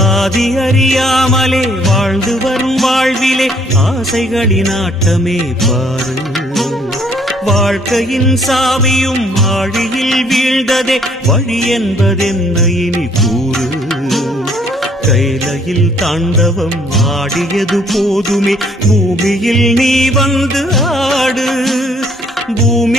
ஆதி அறியாமலே வாழ்ந்து வரும் வாழ்விலே ஆசைகளின் ஆட்டமே பாரு. வாழ்க்கையின் சாவியும் ஆழியில் வீழ்ந்ததே வழி என்பதென்ன இனி கூறு? கைலையில் தாண்டவம் ஆடியது போதுமே. பூமியில் நீ வந்து ஆடு. பூமி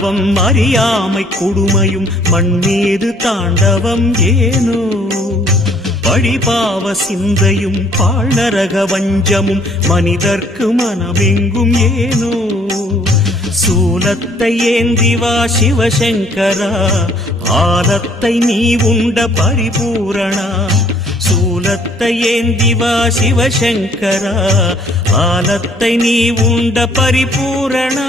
தாண்டவம் அறியாமை கொடுமையும் மண் மீது தாண்டவம் ஏனோ? பழிபாவ சிந்தையும் பாழ்நரக வஞ்சமும் மனிதர்க்கு மனமெங்கும் ஏனோ? சூலத்தை ஏந்திவா சிவசங்கரா ஆலத்தை நீ உண்ட பரிபூரணா. சூலத்தை ஏந்திவா சிவசங்கரா ஆலத்தை நீ உண்ட பரிபூரணா.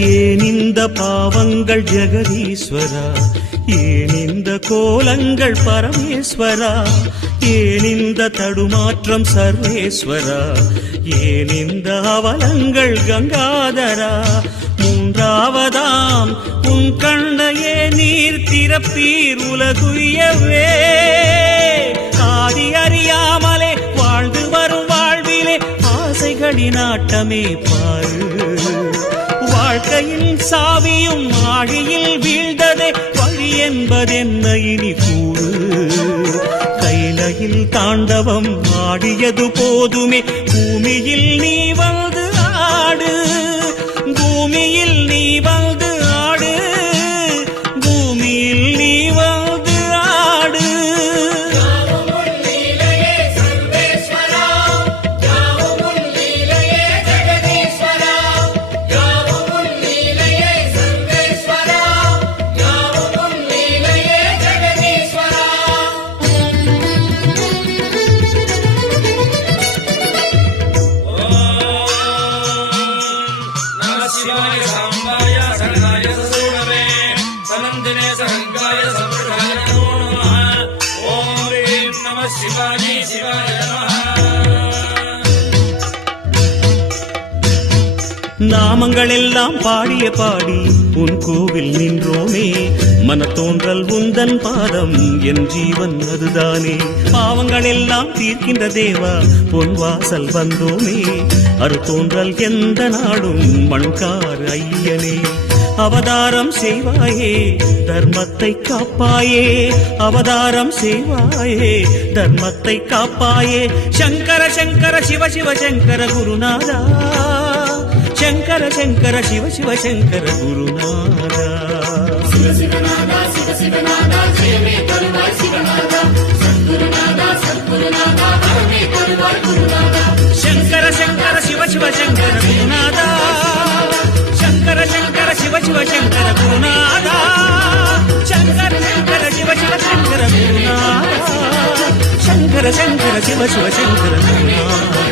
ஏன் இந்த பாவங்கள் ஜெகதீஸ்வரா? ஏன் இந்த கோலங்கள் பரமேஸ்வரா? ஏன் இந்த தடுமாற்றம் சர்வேஸ்வரா? ஏன் இந்த அவலங்கள் கங்காதரா? மூன்றாவதாம் உன் கண்ணையே நீர் திறப்பீர் உலகுயவே ஆதி அறியாமலே வாழ்ந்து வரும் வாழ்விலே ஆசைகளின் ஆட்டமே பாரு. வாழ்க்கையில் சாவியும் ஆழியில் வீழ்ந்ததே வழி என்பதென்ன இனி கூறு? கைலையில் தாண்டவம் ஆடியது போதுமே பூமியில் நீ வந்த நாமங்கள் எல்லாம் பாடிய பாடி உன் கோவில் நின்றோமே மனத்தோன்றல் உந்தன் பாதம் என் ஜீவன் அதுதானே. பாவங்கள் எல்லாம் தீர்க்கின்ற தேவா பொன் வாசல் வந்தோமே. அறுத்தோன்றல் எந்த நாடும் மண்கார் ஐயனே. அவதாரம் செய்வாயே தர்மத்தை காப்பாயே. அவதாரம் செய்வாயே தர்மத்தை காப்பாயே. சங்கர சங்கர சிவ சிவ சங்கர குருநாதா. சங்கர சங்கர சிவ சிவ சங்கர குருநாதா சிவ சிவநாதா சிவ சிவநாதா ஜெயமே தருவாய் சிவநாதா சத்குருநாதா சத்குருநாதா வரமே தருவாய் குருநாதா சங்கர சங்கர சிவ சிவ சங்கர குருநாதா சங்கர சங்கர சிவ சிவ சங்கர குருநாதா சங்கர சங்கர சிவ சிவ சங்கர குருநாதா சங்கர சங்கர சிவ சிவ சங்கர குருநாதா